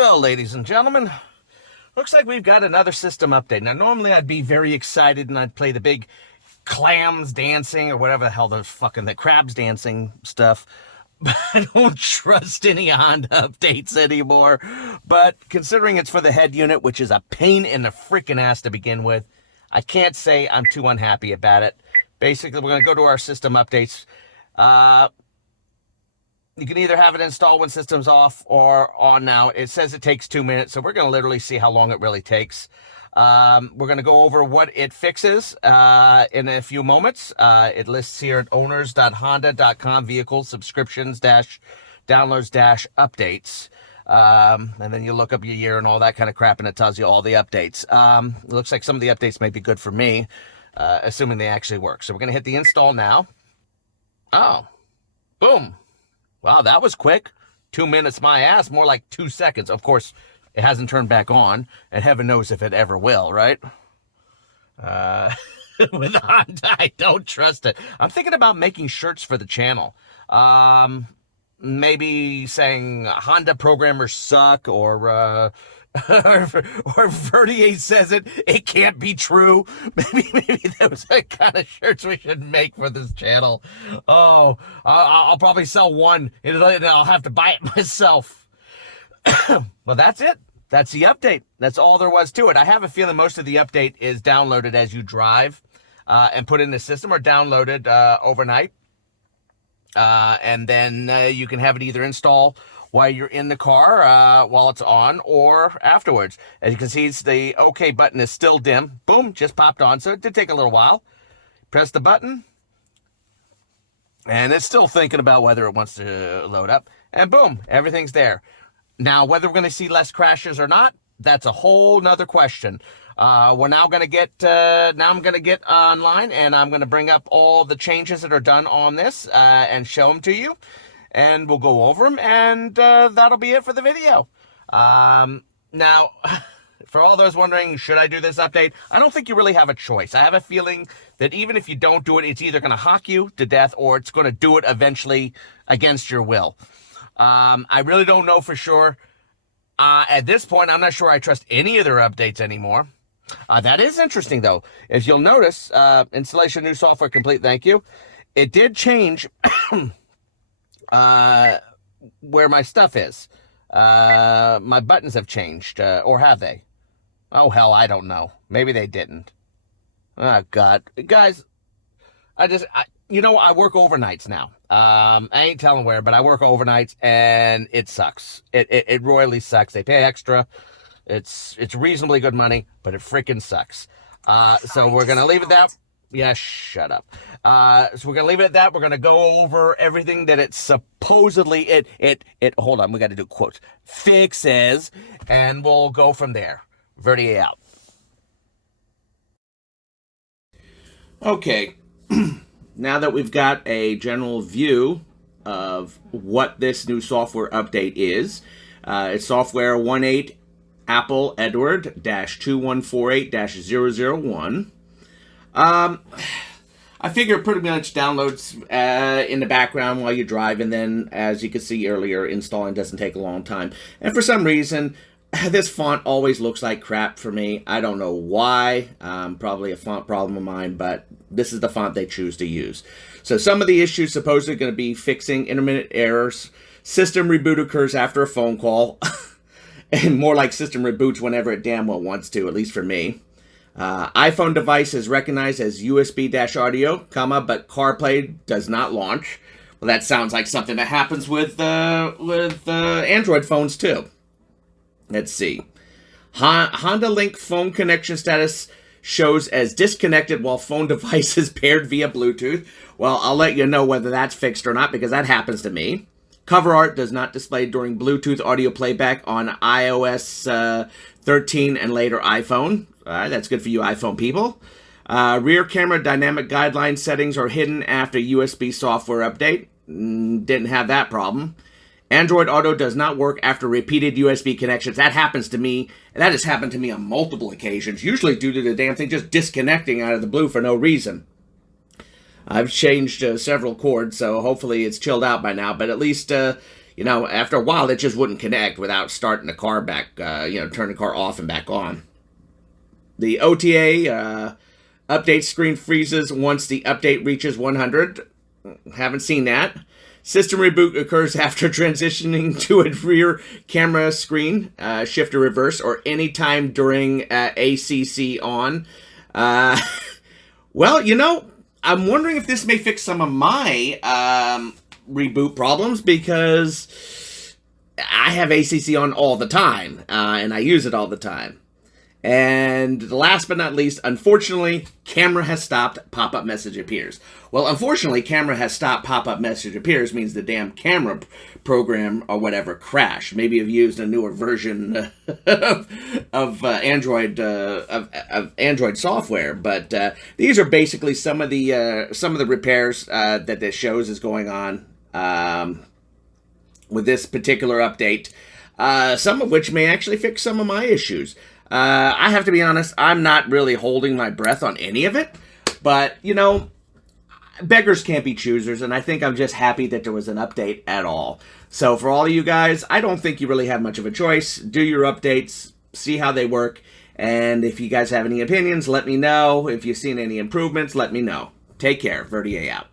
Well, ladies and gentlemen, looks like we've got another system update. Now, normally I'd be very excited and I'd play the big clams dancing or whatever the hell the crabs dancing stuff. But I don't trust any Honda updates anymore. But considering it's for the head unit, which is a pain in the freaking ass to begin with, I can't say I'm too unhappy about it. Basically, we're going to go to our system updates. You can either have it installed when system's off or on now. It says it takes 2 minutes, so we're going to literally see how long it really takes. We're going to go over what it fixes in a few moments. It lists here at owners.honda.com, vehicles, subscriptions, downloads, updates. And then you look up your year and all that kind of crap, and it tells you all the updates. It looks like some of the updates may be good for me, assuming they actually work. So we're going to hit the install now. Oh, boom. Wow, that was quick. 2 minutes, my ass, more like 2 seconds. Of course, it hasn't turned back on, and heaven knows if it ever will, right? With Honda, I don't trust it. I'm thinking about making shirts for the channel. Maybe saying Honda programmers suck, or Verdier says it can't be true. Maybe those are the kind of shirts we should make for this channel. Oh, I'll probably sell one, and I'll have to buy it myself. Well, that's it. That's the update. That's all there was to it. I have a feeling most of the update is downloaded as you drive and put in the system, or downloaded overnight. And then you can have it either install while you're in the car, while it's on, or afterwards. As you can see, the OK button is still dim. Boom, just popped on, so it did take a little while. Press the button, and it's still thinking about whether it wants to load up. And boom, everything's there. Now, whether we're going to see less crashes or not, that's a whole nother question. We're now going to get, I'm going to get online, and I'm going to bring up all the changes that are done on this and show them to you. And we'll go over them, and that'll be it for the video. Now, for all those wondering, should I do this update? I don't think you really have a choice. I have a feeling that even if you don't do it, it's either going to hock you to death, or it's going to do it eventually against your will. I really don't know for sure. At this point, I'm not sure I trust any of their updates anymore. That is interesting, though. If you'll notice, installation new software complete, thank you. It did change where my stuff is. My buttons have changed, or have they? Oh, hell, I don't know. Maybe they didn't. Oh, God. Guys, I work overnights now. I ain't telling where, but I work overnights, and it sucks. It royally sucks. They pay extra. It's reasonably good money, but it freaking sucks. So we're going to leave it that. Yeah, shut up. So we're going to leave it at that. We're going to go over everything that it supposedly, hold on, we got to do quotes, fixes, and we'll go from there. Verdier out. Okay. Now that we've got a general view of what this new software update is, it's software 18 Apple Edward -2148-001. I figure it pretty much downloads in the background while you drive, and then, as you could see earlier, installing doesn't take a long time. And for some reason, this font always looks like crap for me. I don't know why. Probably a font problem of mine, but this is the font they choose to use. So some of the issues supposedly going to be fixing intermittent errors. System reboot occurs after a phone call. And more like system reboots whenever it damn well wants to, at least for me. iPhone device is recognized as USB-audio, but CarPlay does not launch. Well, that sounds like something that happens with Android phones too. Let's see. Honda Link phone connection status shows as disconnected while phone device is paired via Bluetooth. Well, I'll let you know whether that's fixed or not, because that happens to me. Cover art does not display during Bluetooth audio playback on iOS 13 and later iPhone. That's good for you iPhone people. Rear camera dynamic guideline settings are hidden after USB software update. Didn't have that problem. Android Auto does not work after repeated USB connections. That happens to me. That has happened to me on multiple occasions, usually due to the damn thing just disconnecting out of the blue for no reason. I've changed several cords, so hopefully it's chilled out by now, but at least After a while, it just wouldn't connect without starting the car back, turn the car off and back on. The OTA update screen freezes once the update reaches 100. Haven't seen that. System reboot occurs after transitioning to a rear camera screen, shift or reverse, or anytime during ACC on. Well, I'm wondering if this may fix some of my reboot problems, because I have ACC on all the time, and I use it all the time. And last but not least, unfortunately, camera has stopped, pop-up message appears. Well, unfortunately, camera has stopped, pop-up message appears means the damn camera program or whatever crashed. Maybe you've used a newer version of Android software, but these are basically some of the repairs that this shows is going on with this particular update. Some of which may actually fix some of my issues. I have to be honest, I'm not really holding my breath on any of it, but, beggars can't be choosers, and I think I'm just happy that there was an update at all. So for all of you guys, I don't think you really have much of a choice. Do your updates, see how they work, and if you guys have any opinions, let me know. If you've seen any improvements, let me know. Take care. Vertier out.